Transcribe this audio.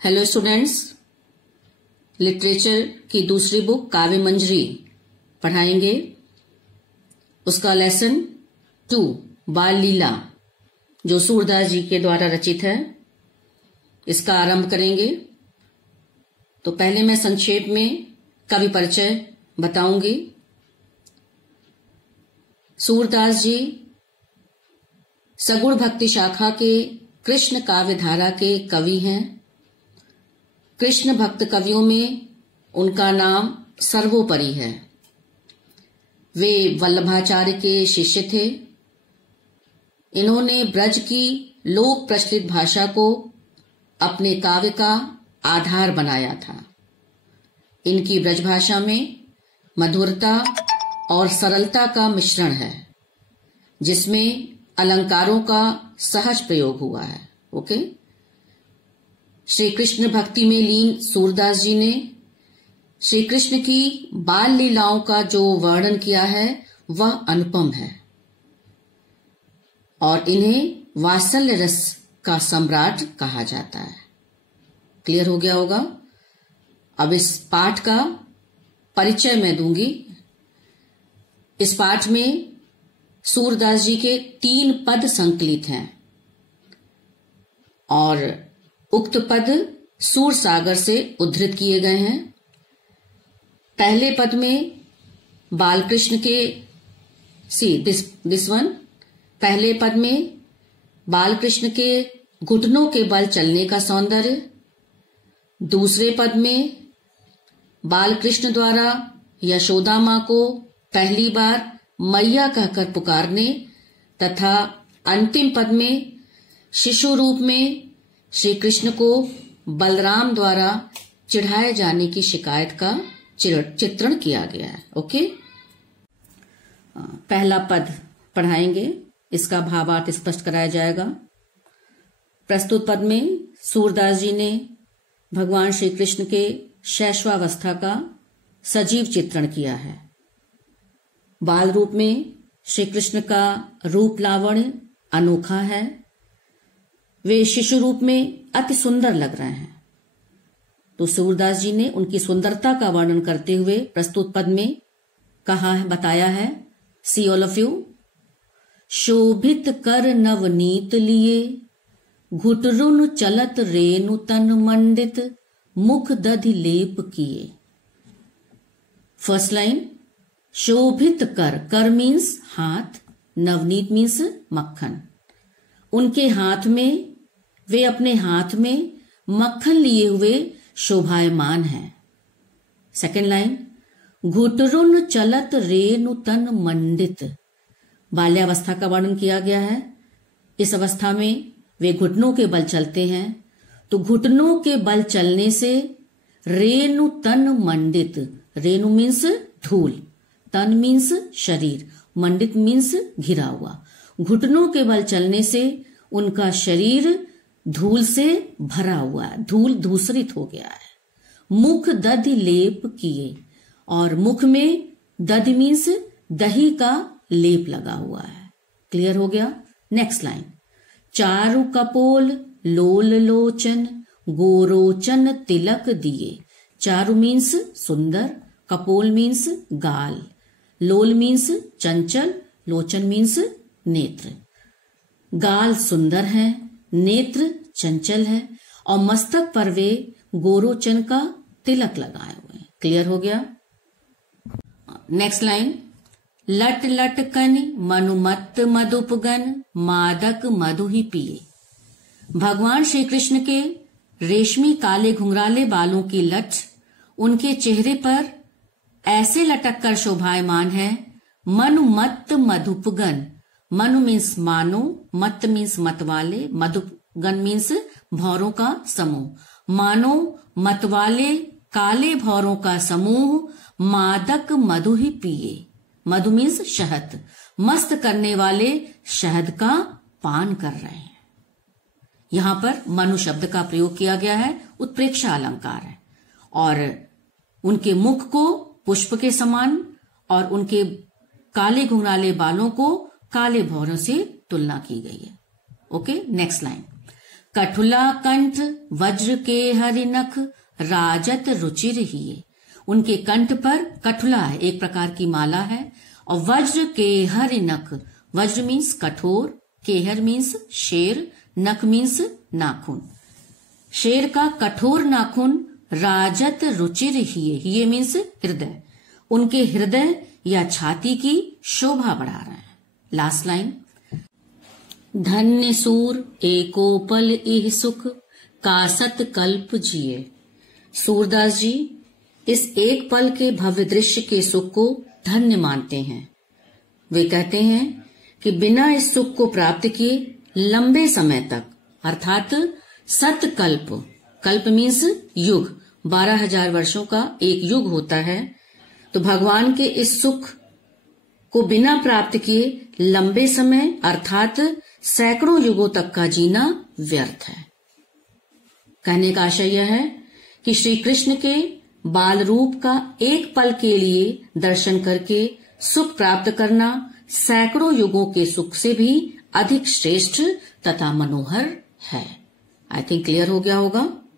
Hello students, literature की दूसरी book काव्य मंजरी पढ़ाएंगे। उसका लेसन 2 बाल लीला जो सूरदास जी के द्वारा रचित है, इसका आरंभ करेंगे। तो पहले मैं संक्षेप में कवि परिचय बताऊंगी। सूरदास जी सगुण भक्ति शाखा के कृष्ण काव्य धारा के कवि हैं। कृष्ण भक्त कवियों में उनका नाम सर्वोपरि है। वे वल्लभाचार्य के शिष्य थे। इन्होंने ब्रज की लोक प्रचलित भाषा को अपने काव्य का आधार बनाया था। इनकी ब्रज भाषा में मधुरता और सरलता का मिश्रण है, जिसमें अलंकारों का सहज प्रयोग हुआ है। ओके। श्री कृष्ण भक्ति में लीन सूरदास जी ने श्री कृष्ण की बाल लीलाओं का जो वर्णन किया है वह अनुपम है और इन्हें वात्सल्य रस का सम्राट कहा जाता है। क्लियर हो गया होगा। अब इस पाठ का परिचय मैं दूंगी। इस पाठ में सूरदास जी के 3 पद संकलित हैं और उक्त पद सूर सागर से उद्धृत किए गए हैं। पहले पद में बालकृष्ण के दिस वन पहले पद में बालकृष्ण के घुटनों के बल चलने का सौंदर्य, दूसरे पद में बालकृष्ण द्वारा यशोदा मां को पहली बार मैया कहकर पुकारने तथा अंतिम पद में शिशु रूप में श्री कृष्ण को बलराम द्वारा चिढ़ाए जाने की शिकायत का चित्रण किया गया है। ओके। पहला पद पढ़ाएंगे, इसका भावार्थ स्पष्ट कराया जाएगा। प्रस्तुत पद में सूरदास जी ने भगवान श्री कृष्ण के शैशवावस्था का सजीव चित्रण किया है। बाल रूप में श्री कृष्ण का रूप लावण्य अनोखा है। वे शिशु रूप में अति सुंदर लग रहे हैं। तो सूरदास जी ने उनकी सुंदरता का वर्णन करते हुए प्रस्तुत पद में कहा है, बताया है। See all of you. शोभित कर नवनीत लिए, घुटरुन चलत रेणु तन मंडित, मुख दधि लेप किए। फर्स्ट लाइन, शोभित कर मीन्स हाथ, नवनीत मीन्स मक्खन। उनके हाथ में, वे अपने हाथ में मक्खन लिए हुए शोभायमान हैं। सेकेंड लाइन, घुटरुन चलत रेणु तन मंडित। बाल्यावस्था का वर्णन किया गया है। इस अवस्था में वे घुटनों के बल चलते हैं। तो घुटनों के बल चलने से रेणु तन मंडित, रेणु मीन्स धूल, तन मीन्स शरीर, मंडित मीन्स घिरा हुआ। घुटनों के बल चलने से उनका शरीर धूल से भरा हुआ है, धूल धूसरित हो गया है। मुख दधि लेप किए, और मुख में दधि मीन्स दही का लेप लगा हुआ है। क्लियर हो गया। नेक्स्ट लाइन, चारु कपोल लोल लोचन, गोरोचन तिलक दिए। चारु मीन्स सुंदर, कपोल मीन्स गाल, लोल मीन्स चंचल, लोचन मीन्स नेत्र। गाल सुंदर है, नेत्र चंचल है और मस्तक पर वे गोरोचन का तिलक लगाए हुए हैं। क्लियर हो गया। नेक्स्ट लाइन, लट लट कन मनुमत मधुपगन, मादक मधु ही पिए। भगवान श्री कृष्ण के रेशमी काले घुंघराले बालों की लट उनके चेहरे पर ऐसे लटक कर शोभायमान है। मनुमत मधुपगन, मनु मीन्स मानो, मत मीन्स मतवाले, मधुगन मीन्स भौरों का समूह। मानो मतवाले काले भौरों का समूह, मादक मधु ही पिए। मधु मीन्स शहद, मस्त करने वाले शहद का पान कर रहे हैं। यहां पर मनु शब्द का प्रयोग किया गया है, उत्प्रेक्षा अलंकार है। और उनके मुख को पुष्प के समान और उनके काले घुंघराले बालों को काले भौरों से तुलना की गई है। ओके। नेक्स्ट लाइन, कठुला कंठ वज्र के हरि नख राजत रुचिर हिये। उनके कंठ पर कठुला है, एक प्रकार की माला है, और वज्र के हरि नख, वज्र मीन्स कठोर, केहर मीन्स शेर, नख मीन्स नाखून। शेर का कठोर नाखून राजत रुचिर हिये मीन्स हृदय, उनके हृदय या छाती की शोभा बढ़ा रहे हैं। लास्ट लाइन, धन्य सूर एको पल इह सुख कासत कल्प जिए। सूरदास जी इस एक पल के भव्य दृश्य के सुख को धन्य मानते हैं। वे कहते हैं कि बिना इस सुख को प्राप्त किए लंबे समय तक, अर्थात सतकल्प, कल्प मीन्स युग, 12,000 वर्षों का एक युग होता है, तो भगवान के इस सुख को बिना प्राप्त किए लंबे समय अर्थात सैकड़ों युगों तक का जीना व्यर्थ है। कहने का आशय यह है कि श्री कृष्ण के बाल रूप का एक पल के लिए दर्शन करके सुख प्राप्त करना सैकड़ों युगों के सुख से भी अधिक श्रेष्ठ तथा मनोहर है। आई थिंक क्लियर हो गया होगा।